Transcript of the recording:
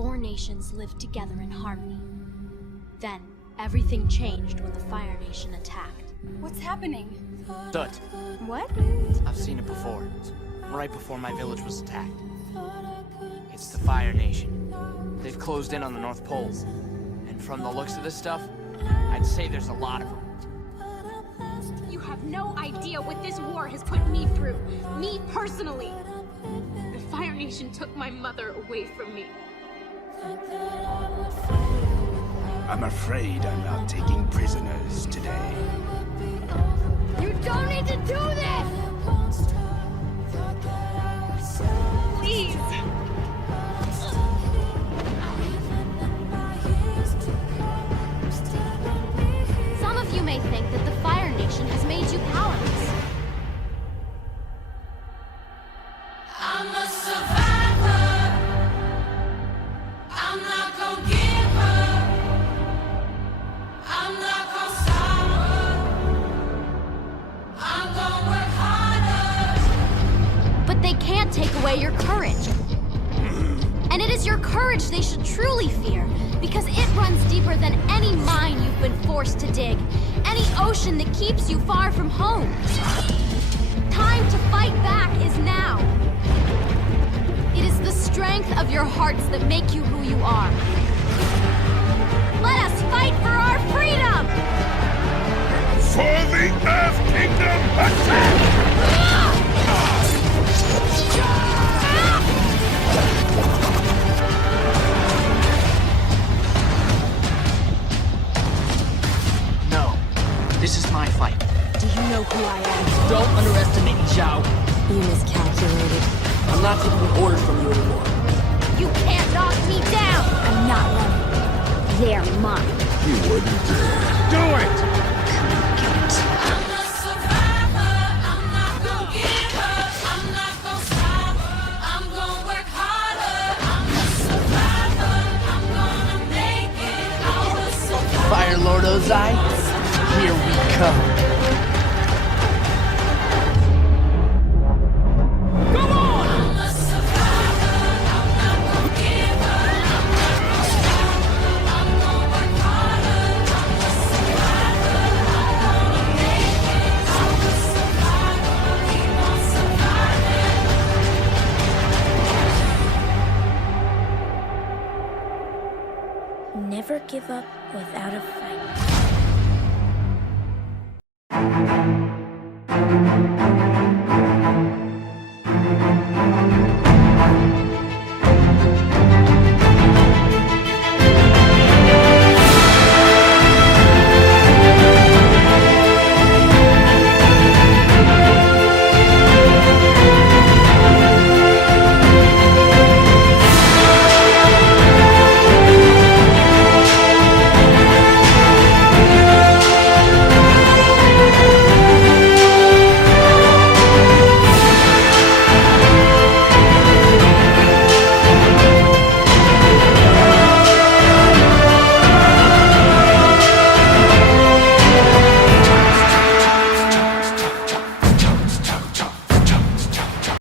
four nations lived together in harmony. Then, everything changed when the Fire Nation attacked. What's happening? Soot. What? I've seen it before. Right before my village was attacked. It's the Fire Nation. They've closed in on the North Pole. And from the looks of this stuff, I'd say there's a lot of them. You have no idea what this war has put me through. Me personally. The Fire Nation took my mother away from me. I'm afraid I'm not taking prisoners today. You don't need to do this! Please! Some of you may think that the Fire Nation has made you powerless. I'm a survivor. I'm not gonna give up. I'm not gonna stop her. I'm gonna work harder. But they can't take away your courage. And it is your courage they should truly fear, because it runs deeper than any mine you've been forced to dig, any ocean that keeps you far from home. Time to fight back is now. It is the strength of your hearts that make you who you are. Let us fight for our freedom! For the Earth Kingdom attack! No. This is my fight. Do you know who I am? Don't underestimate me, Zhao. You miscalculated. I'm not taking orders from you anymore. You can't knock me down! I'm not running. They're mine. You wouldn't dare. Do it! I'm a survivor. I'm not gonna give up. I'm not gonna stop. I'm gonna work harder. I'm a survivor. I'm gonna make it. I'm a survivor. Fire Lord Ozai, here we come. I'm a survivor. I'm not gonna give up. I'm not gonna stop. I'm gonna work harder. I'm a survivor. I'm gonna make it. I'm a survivor. Keep on surviving. Never give up without a fight.